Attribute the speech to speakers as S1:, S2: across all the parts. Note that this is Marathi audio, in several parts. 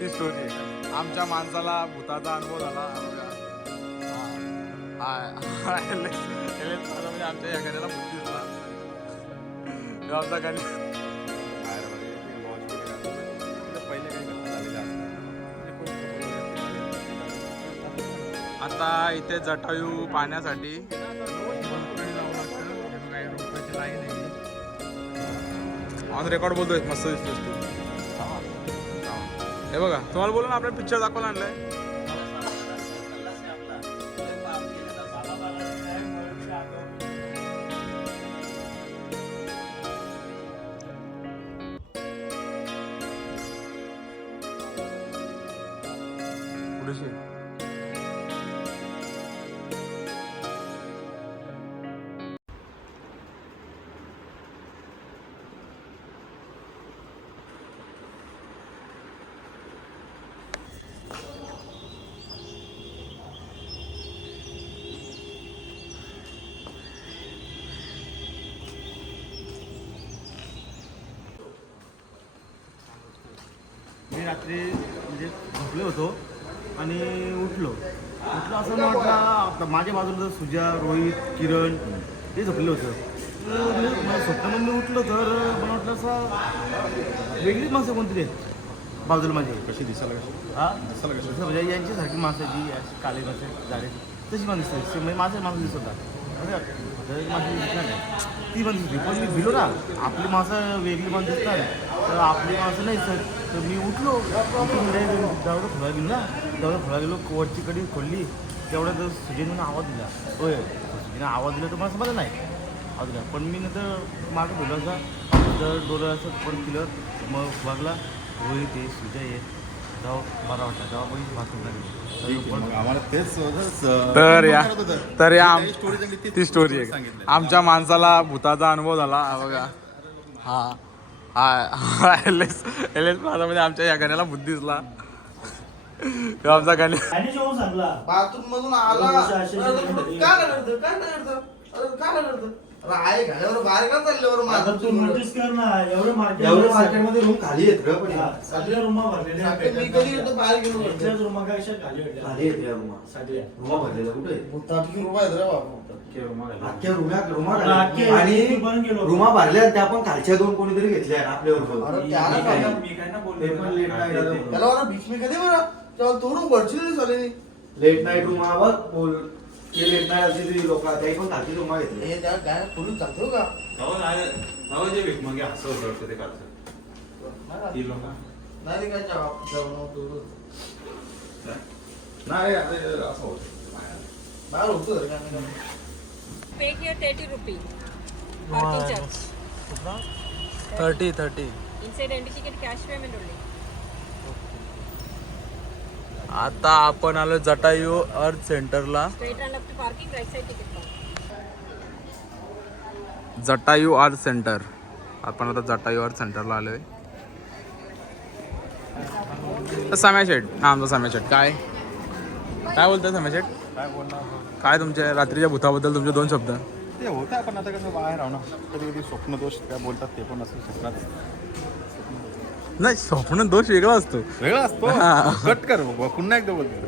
S1: ती स्टोरी आहे. आमच्या माणसाला भूताचा अनुभव झाला. म्हणजे आमच्या या घराला बुद्धी दिसला आमचा गाणी पहिले काही घटना झालेल्या असतात. आता इथे जटायू पाहण्यासाठी. ऑन रेकॉर्ड बोलतोय मस्त दिसतोय तू. हे बघा तुम्हाला बोलून आपल्या पिक्चर दाखवायला आणलाय. पुढेशी
S2: रात्री म्हणजे झोपलो होतो आणि उठलो. उठलो असं मला वाटलं आता माझ्या बाजूला सुजा रोहित किरण हे झोपले होतं. मला स्वप्नामध्ये मी उठलो तर मला वाटलं असं वेगळीच माणसं कोणतरी आहेत बाजूला माझे.
S3: कशी दिसायला कशी?
S2: हा?
S3: दिसायला कशी?
S2: म्हणजे यांच्यासारखी माणसं जी अशी काळे माणसं जाडे. तशी माणसं म्हणजे माझं माणसं दिसत होता. माणसं दिसणार नाही. ती पण दिसली पण मी भिलो ना आपली माणसं वेगळी माणसं दिसतात. तर आपली माणसं नाही सर तर मी उठलो. उठून दरवाजा खोला गेलो ना दरवाजा खोला गेलो वरची कडी खोलली. तर सुजयने आवाज दिला. होय सुजयने आवाज दिला तर मला समजा नाही. आवाज दिला. पण मी नंतर मागं भिलो असा तर डोळं असं परत केलं मग बघला होय ते सुजय आहे. बरा वाटला. तेव्हा पण वाचून.
S1: तर या. तर या
S3: सांगली ती
S1: स्टोरी आहे. आमच्या माणसाला भूताचा अनुभव झाला हा बघा. हा हा एल एस एल एस म्हणजे आमच्या या गाण्याला बुद्धी दिसला. आमचा गाणी
S2: आणि जेवण सांगला
S4: बाथरूम मधून आला
S2: अरे,
S4: अरे, काय करतं काय अरे काय करतं घाल्यावर बाहेर का चालल्यावर
S2: आता तू नोटीस कर ना एवढं मार्केट
S4: एवढं मार्केटमध्ये रूम खाली आहेत ग पण.
S2: सगळ्या रूमा भरलेल्या आहेत.
S4: मी कधी येतो बाहेर गेलो
S2: इथल्याच रूमा काय अशा खाली होत्या.
S4: खाली आहेत या रूमा.
S2: सगळ्या
S4: रूमा भरलेल्या कुठे? ताटकी रूम आहेत रे बाबा
S5: अख्ख्या रुमा रुमा
S2: आता अख्खे
S5: आणि
S2: किती पण गेलो.
S5: रुमा भरल्या त्या पण खालच्या दोन कोणीतरी घेतल्या आपल्यावर
S4: अरे त्याला सांगा.
S5: ते पण लेट नाईट
S4: त्याला भीक मी कधी बरं? तेव्हा तो रूम भरची झाली
S5: लेट नाईट रुमा बघ बोल. ते तरी लोक त्याही पण रुमा घेतली
S4: हे त्या काय खोलून चालतो का? नाही ते जाऊन होतो
S3: नाही हे असं होतं.
S4: बाहेर होतो रे काय नाही
S6: pay here 30 rupee. Parking charge
S1: thirty thirty
S6: inside entry ticket cash payment only.
S1: आता आपण आलो जटायू अर्थ सेंटरला. Jatayu art center. आपण आता जटायू आर्ट सेंटरला आलोय. सम्या शेठ हा आमचा सम्या शेठ. काय? काय बोलतोय सम्या शेठ?
S3: काय बोलणार
S1: काय तुमच्या रात्रीच्या भूताबद्दल तुमचे दोन शब्द?
S3: ते होतं आपण आता कसं बाहेर राहू ना. कधी कधी स्वप्न दोष काय बोलतात ते पण असं स्वप्नात
S1: नाही स्वप्न दोष वेगळा असतो.
S3: वेगळा असतो?
S1: हा.
S3: कट कर बाबा पुन्हा एकदा बोलतो.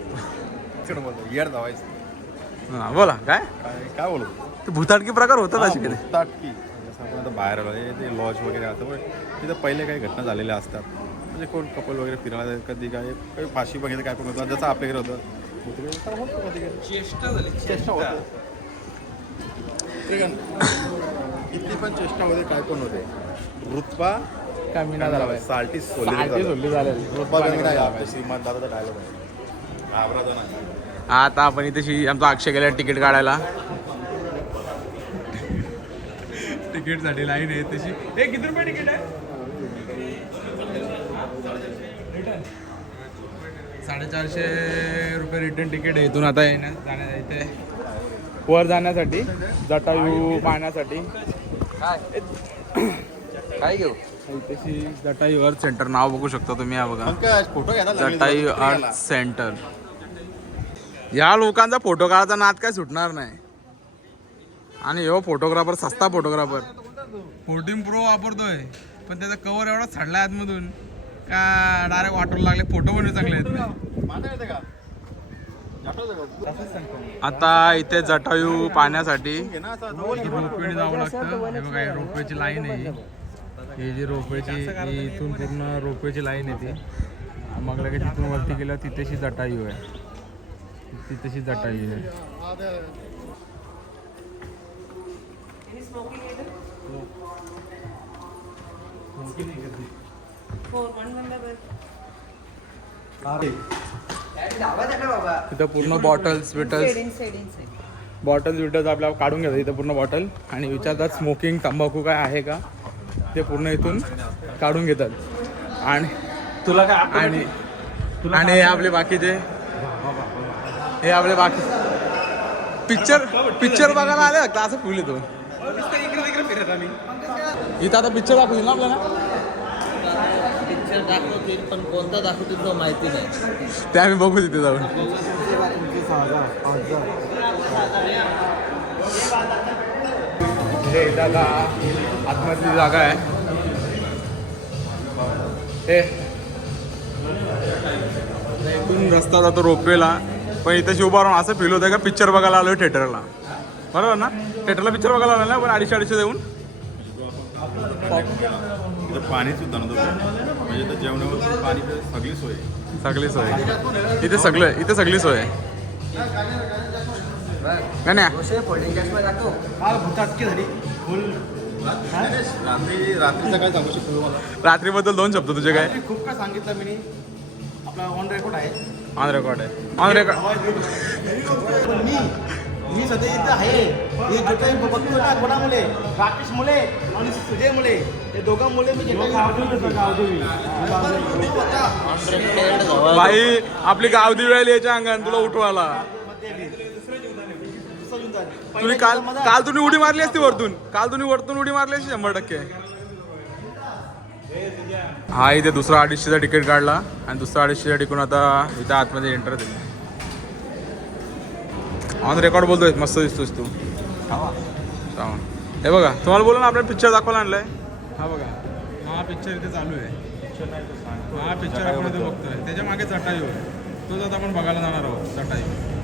S3: येड धावायचं.
S1: हा, बोला काय?
S3: काय काय बोलतो
S1: ते भूताटकी प्रकार होतात असे कधी
S3: ताटकी जसं आपण आता बाहेर आलो हे ते लॉज वगैरे असतं पण तिथं पहिले काही घटना झालेल्या असतात. म्हणजे कोण कपल वगैरे फिरायला कधी काय काही फाशी वगैरे काय पण होतं जसं आपल्याकडे होतं. कधी चेष्टा झाली चेष्टा होतं? किती पण चेष्टा होते काय पण होते रुतबा
S1: कमी नाही झाला. पाहिजे.
S3: साल्टी सोली
S1: साल्टी सोडली चालेल.
S3: रुतबा कमी नाही झाला पाहिजे. श्रीमंत दादाचा डायलॉग आहे घाबराचा नाही.
S1: आता आपण इथे शी- आमचा अक्षय गेला तिकीट काढायला. तिकीटसाठी लाईन आहे तशी. ए किती रुपये तिकीट आहे? साडेचारशे रुपये रिटर्न तिकीट आहे इथून आता येण्या जाण्या इथे. वर जाण्यासाठी जटायू पाहण्यासाठी. काय? काय घेऊ? जटायू अर्थ सेंटर नाव बघू शकता तुम्ही हा बघा.
S3: फोटो तुला.
S1: आर्ट सेंटर या लोकांचा फोटो काढायचा नाद काय सुटणार नाही. आणि हो फोटोग्राफर सस्ता फोटोग्राफर फोर्टीन प्रो वापरतोय पण त्याचा कवर एवढा चढला आतमधून. का डायरेक्ट वाटून लागले फोटो पण चांगले आहेत आता इथे जटायू पाण्यासाठी. रोपवेने जावं लागतं. हे बघा हे रोपवेची लाईन आहे. ही. ही जी रोपवेची ही इथून पूर्ण रोपवेची लाईन आहे ती. मग लगेच तिथून वरती गेलं तिथेशी जटायू आहे. तिथेशी जटायू आहे. तिथं पूर्ण बॉटल्स बिटल्स बॉटल्स बिटल्स आपल्याला काढून घेतात इथं पूर्ण बॉटल आणि विचारतात स्मोकिंग तंबाखू काय आहे का? ते पूर्ण इथून काढून घेतात. आणि
S2: तुला काय
S1: आणि आणि हे आपले बाकीचे हे आपले बाकी पिक्चर पिक्चर बघायला आले का असं फुल येतो. इथं आता पिक्चर दाखवतील ना आपल्याला?
S4: पिक्चर दाखवतील पण कोणता दाखवतील तो माहिती नाही.
S1: ते आम्ही बघू तिथे जाऊन. हे आता आतमधली जागा आहे. हे. इथून रस्ता जातो रोपवेला. पण इथं उभा राहून असं फील होतं का पिक्चर बघायला आलोय थिएटरला बरोबर ना? थिएटरला पिक्चर बघायला आलो ना पण अडीचशे अडीचशे देऊन.
S3: इथं पाणी सुद्धा नव्हतं. म्हणजे जेवणावर पाणी सगळी सोय.
S1: सगळी सोय. इथे सगळं इथे सगळी सोय नाही
S2: भूताटकी झाली? फुल
S3: रात्री रात्रीचं काय सांगू शकतो तुम्हाला
S1: रात्रीबद्दल दोन शब्द तुझे काय?
S2: मी खूप काय सांगितलं मी आपला ऑन रेकॉर्ड आहे.
S1: ऑन रेकॉर्ड आहे. ऑन रेकॉर्ड
S2: मी मी सध्या इथं आहे. हे जे काही बघतो ना कोणामुळे? राकेश मुले आणि सुजय मुले हे दोघं मुले मी जे काही
S1: भाई आपली गावदी वेळ यायच्या अंगाने तुला उठवायला. तुम्ही काल काल तुम्ही उडी मारली असती वरतून. काल तुम्ही वरतून उडी मारली असती शंभर टक्के. हा इथे दुसरा अडीचशेचा तिकीट काढला आणि दुसरा अडीचशेचा टिकून आता इथं आतमध्ये एंटर दिली ऑन रेकॉर्ड बोलतोय. मस्त दिसतोस तू. हे. बघा तुम्हाला बोला ना आपल्याला पिक्चर दाखवायला आणलाय. हा बघा. हा पिक्चर इथे चालू आहे. हा पिक्चर आपण इथे बघतोय. त्याच्यामागे आहे. तोच आता आपण बघायला जाणार आहोत जटायू.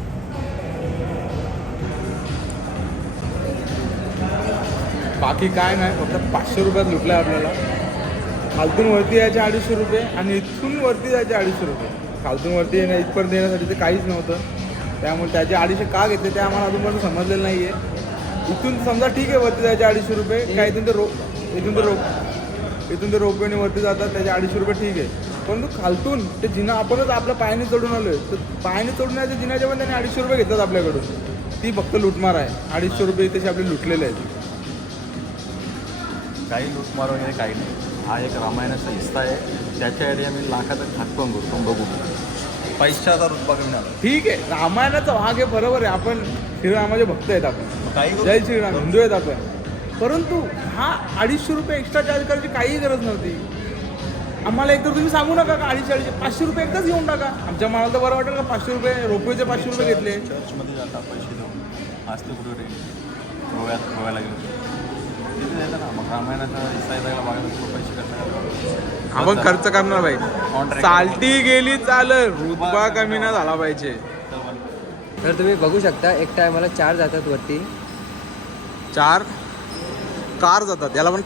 S1: बाकी काय नाही फक्त पाचशे रुपयात लुटलं आपल्याला. खालतून वरती यायचे अडीचशे रुपये आणि इथून वरती जायचे अडीचशे रुपये. खालतून वरती येण्या इथपर्यंत येण्यासाठी ते काहीच नव्हतं. त्यामुळे त्याचे अडीचशे का घेतले ते आम्हाला अजूनपर्यंत समजलेलं नाही आहे इथून समजा ठीक आहे वरती जायचे अडीचशे रुपये. काय इथून ते रो इथून ते रोप इथून ते रोपवेने वरती जातात त्याचे अडीचशे रुपये ठीक आहे. परंतु खालतून ते जिना आपणच आपल्या पायाने चढून आलोय. तर पायाने चढून यायचं जिन्याचे पण त्याने अडीचशे रुपये घेतात आपल्याकडून. ती फक्त लुटमार आहे. अडीचशे रुपये तसे आपले लुटलेले आहेत.
S3: काही लूटमार वगैरे काही नाही. हा एक रामायणाचा हिस्सा आहे. त्याच्या एरिया मी लाखाचं खातपण करतो बघू पैशाचा रुतबा कमी आला
S1: ठीक आहे. रामायणाचा भाग आहे बरोबर आहे. आपण श्रीरामाचे भक्त आहेत आपण
S3: काही
S1: जय श्रीराम. हिंदू आहेत आपण परंतु हा अडीचशे रुपये एक्स्ट्रा चार्ज करायची काही गरज नव्हती. आम्हाला एकतर तुम्ही सांगू नका का अडीचशे अडीचशे? पाचशे रुपये एकदाच घेऊन टाका. आमच्या मला तर बरं वाटेल का पाचशे रुपये? रोपवेचे पाचशे रुपये घेतले.
S3: चर्चमध्ये जाता पैसे देऊन. आज ते कुठे गोव्यात गोव्याला गेलो. तिथे जायचं ना मग रामायणाचा हिस्सा जायला बघायला तुला पैसे कसं
S1: आपण खर्च करणार भाई. चालती गेली चाल रुतबा कमी ना झाला पाहिजे.
S7: तर तुम्ही बघू शकता एक टायमाला चार जातात वरती.
S1: चार? कार जातात याला पण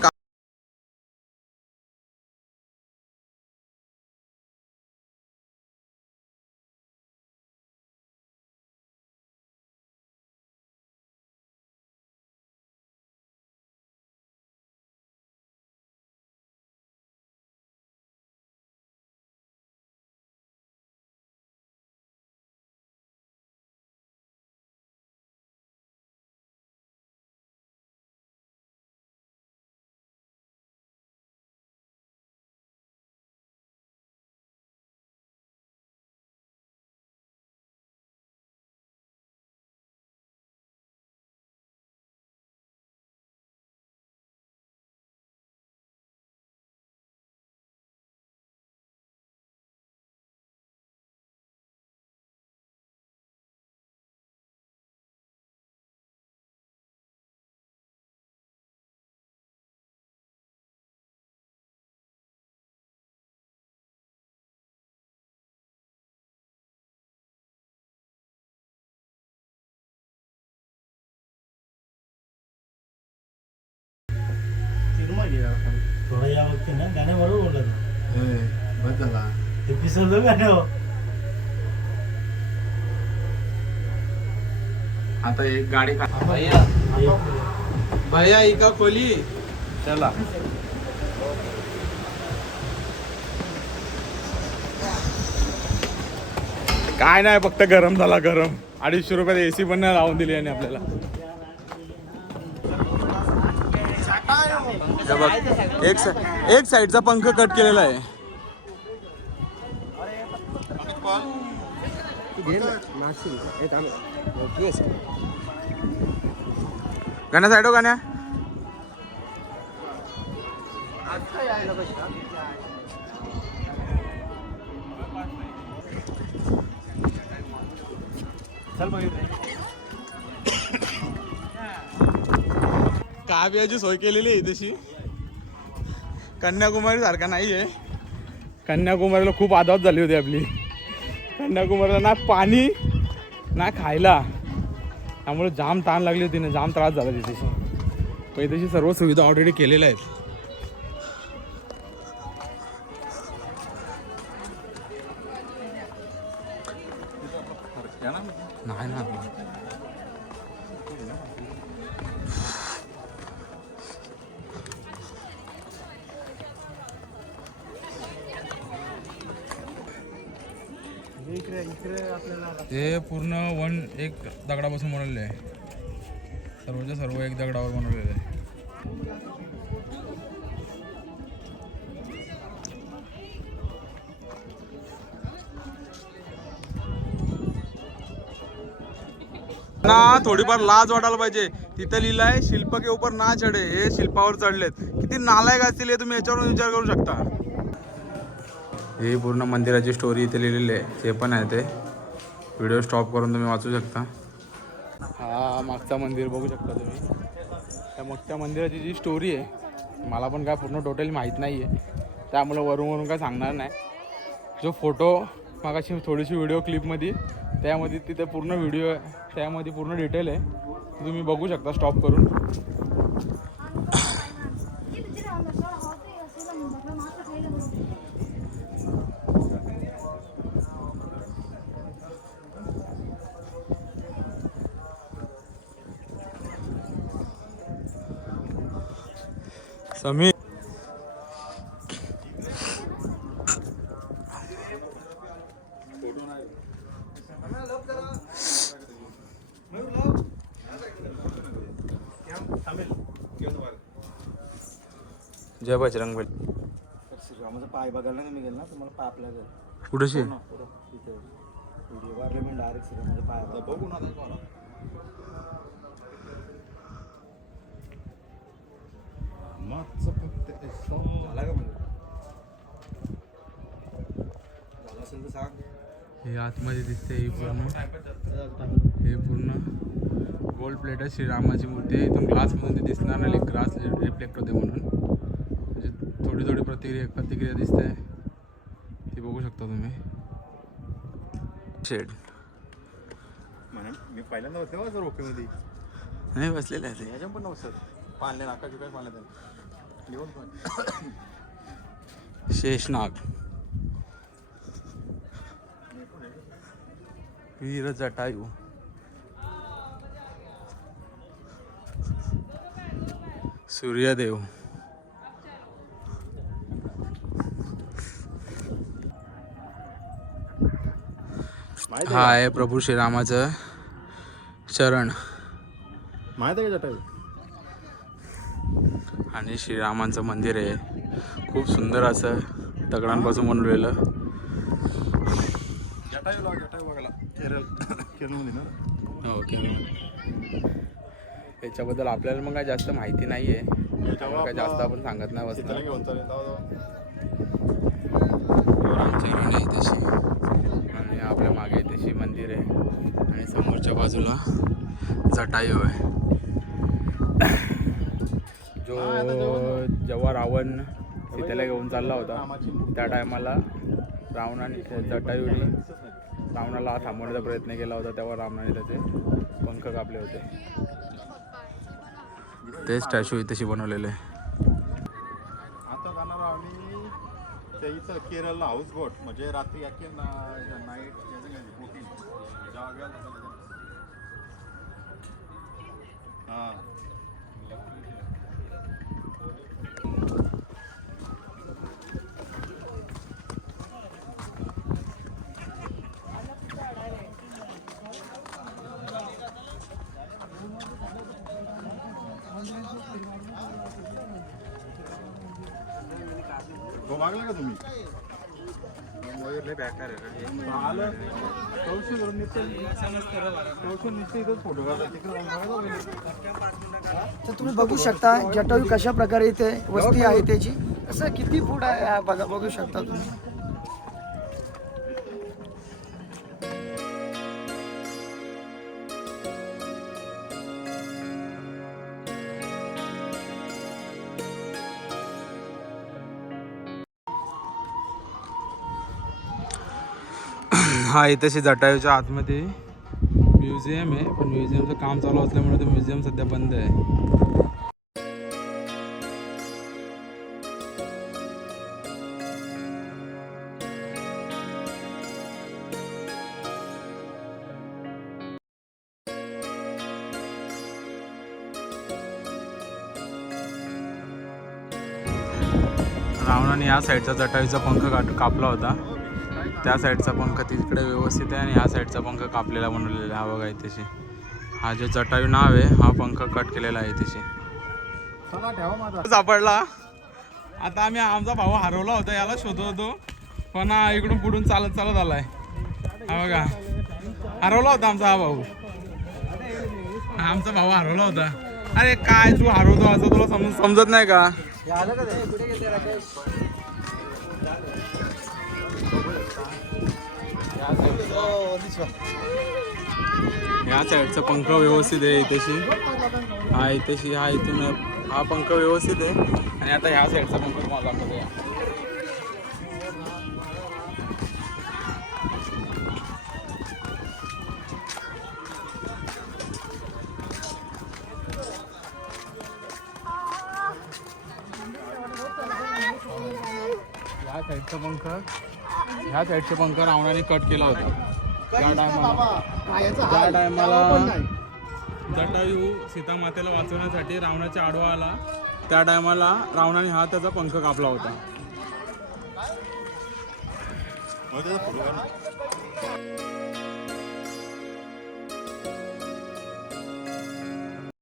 S1: कार
S2: वाटते ना गाण्या बरोबर बोलत
S1: बस झाला
S2: ते पिसवलं गाण्या
S1: आता एक गाडी खा भैया. इका खोली? चला. काय नाही फक्त गरम झाला गरम. अडीचशे रुपयात एसी पण नाही लावून दिली आणि आपल्याला. हे बघ, एक सा- एक साईडचा पंख कट केलेला आहे. गाण्या साईड हो गाण्या. काव्याची सोय केलेली आहे तशी कन्याकुमारी सारखा नाही आहे कन्याकुमारीला खूप आदात झाली होती आपली. कन्याकुमारीला ना पाणी ना खायला. त्यामुळे जाम ताण लागली होती ना जाम त्रास झाला तिथे. पण सर्व सुविधा ऑलरेडी केलेल्या आहेत. नाही ना. हे पूर्ण वन एक दगडापासून बनवलेलं आहे. सर्वच्या सर्व एक दगडावर बनवलेलं आहे. ना थोडीफार लाज वाटायला पाहिजे. तिथं लिहिलंय शिल्प के ऊपर ना चढे. हे शिल्पावर चढलेत. किती नालायक असतील हे तुम्ही याच्यावरून विचार करू शकता. ही पूर्ण मंदिराची स्टोरी इथे लिहिलेली आहे. ते पण आहे ते. व्हिडिओ स्टॉप करून तुम्ही वाचू शकता. हा मागचा मंदिर बघू शकता तुम्ही. त्या मोठ्या मंदिराची जी स्टोरी आहे मला पण काय पूर्ण टोटली माहीत नाही आहे त्यामुळे वरून वरून काय सांगणार नाही. जो फोटो मागाशी थोडीशी व्हिडिओ क्लिपमध्ये त्यामध्ये तिथे पूर्ण व्हिडिओ आहे त्यामध्ये पूर्ण डिटेल आहे. तुम्ही बघू शकता स्टॉप करून. समीर जय बजरंग बली.
S2: श्रीरामाचा पाय बघायला नाही मी ना तुम्हाला. पाय आपल्या घर
S1: कुठेशी
S2: तिथे वारले मी डायरेक्ट श्रीरामाचा पाय बघू ना झाला का झाला असेल तर सांग
S1: हे आतमध्ये दिसते ही पूर्ण. हे पूर्ण. गोल्ड प्लेटेड श्रीरामाची मूर्ती आहे. इथून ग्लासमधून ते दिसणार नाही ग्लास रिफ्लेक्ट होते म्हणून. म्हणजे थोडी थोडी प्रतिक्रिया प्रतिक्रिया दिसते. ती बघू शकता तुम्ही. शेड
S3: मी पहिल्यांदा होते ना रोकेमध्ये
S1: नाही बसलेले आहे ते.
S3: ह्याच्या पण नव्हतं
S1: शेषनाग. वीर जटायू सूर्यदेव. हा आहे प्रभू श्रीरामाचं चरण.
S3: माहिती आहे का जटायू?
S1: आणि श्रीरामांचं मंदिर आहे. खूप सुंदर असं दगडांपासून बनवलेलं. हो याच्याबद्दल आपल्याला मग काय जास्त माहिती नाही आहे काय जास्त आपण सांगत नाही बसणार. तशी. आणि आपल्या मागे तशी मंदिर आहे. आणि समोरच्या बाजूला जटायू आहे. जो जेव्हा रावण सीतेला घेऊन चालला होता त्या टायमाला रावणाने जटायूने रावणाला थांबवण्याचा प्रयत्न केला होता तेव्हा रावणाने त्याचे पंख कापले होते. ते स्टॅच्यू तशी बनवलेले.
S3: आता जाणार आम्ही त्या इथं केरळला हाऊस बोट म्हणजे रात्री अख्खी नाईट बोटिंग हां. मागला का तुम्ही? आलं इथंच फोटो
S8: तर तुम्ही बघू शकता जटायू कशा प्रकारे इथे वस्ती आहे त्याची. असं किती फूट आहे बघा बघू शकता तुम्ही.
S1: हा तशी जटायूच्या आतमध्ये म्युझियम आहे पण म्युझियमचं काम चालू असल्यामुळे ते म्युझियम सध्या बंद आहे. रावणाने या साईडचा जटायूचा पंख काट कापला होता. त्या साईडचा पंख तिकडे व्यवस्थित आहे आणि ह्या साईडचा पंख कापलेला बनवलेला आहे. हा बघा इथेशी. हा जे जटायू नाव आहे हा पंख कट केलेला आहे
S3: माझा
S1: सापडला. आता आम्ही आमचा भाऊ हरवला होता याला शोधत. होतो पण हा इकडून पुढून चालत चालत आलाय. हा बघा. हरवला होता आमचा हा भाऊ. आमचा भाऊ हरवला होता. अरे काय तू हरवतो असं तुला समज समजत नाही का? या साईडचा पंख व्यवस्थित आहे इथेशी. हा इथेशी हा इथून हा पंख व्यवस्थित आहे. आणि आता ह्या साईडचा पंख तुम्हाला दाखवतो ह्या साईडचा पंख. ह्या साईडचा पंख रावणाने कट केला होता. त्या टायमाला त्या टायमाला जटायू सीतामातेला वाचवण्यासाठी रावणाच्या आडवा आला. त्या टायमाला रावणाने हा त्याचा पंख कापला होता.